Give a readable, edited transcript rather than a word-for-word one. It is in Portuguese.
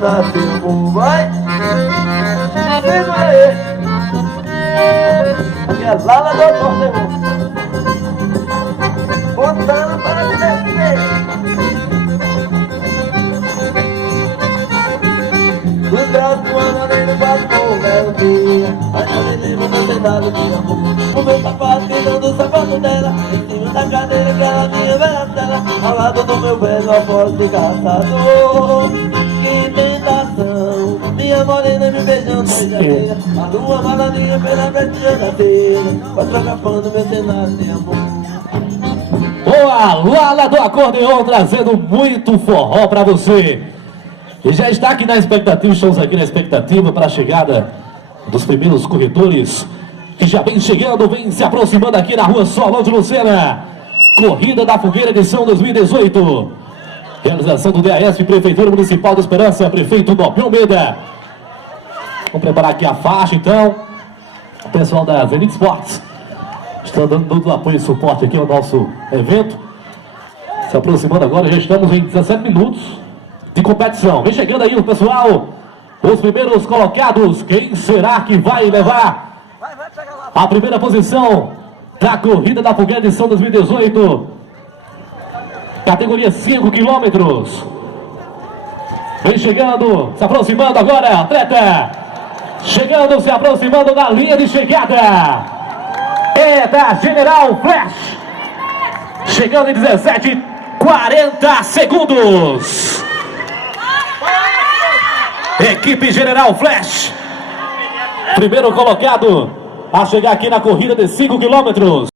nasceu, vai. Segura aí. Que é lá do acordeon. Contando para me descer. Os braços do amarelo passou o belo dia. Ainda me lembro da cidade de amor. O meu sapato tirando o sapato dela, em cima da cadeira que ela minha bela tela, ao lado do meu velho após de caçador. Que tentação, minha morena me beijando na janeira, a lua malandrinha pela bretinha da telha, vai trocando meu cenário de amor. Boa, Lala do acordeon trazendo muito forró pra você. E já está aqui na expectativa, estamos aqui na expectativa para a chegada dos primeiros corredores que já vem chegando, vem se aproximando aqui na rua Solon de Lucena. Corrida da Fogueira, edição 2018. Realização do DAESP, Prefeitura Municipal de Esperança, prefeito Nobel Almeida. Vamos preparar aqui a faixa, então. O pessoal da Zenit Sports está dando todo o apoio e suporte aqui ao nosso evento. Se aproximando agora, já estamos em 17 minutos de competição. Vem chegando aí o pessoal, os primeiros colocados. Quem será que vai levar a primeira posição da Corrida da Fogueira, edição 2018? Categoria 5 quilômetros. Vem chegando, se aproximando agora, atleta. Chegando, se aproximando da linha de chegada. É da General Flash. Chegando em 17:40 segundos. Equipe General Flash. Primeiro colocado a chegar aqui na corrida de 5 quilômetros.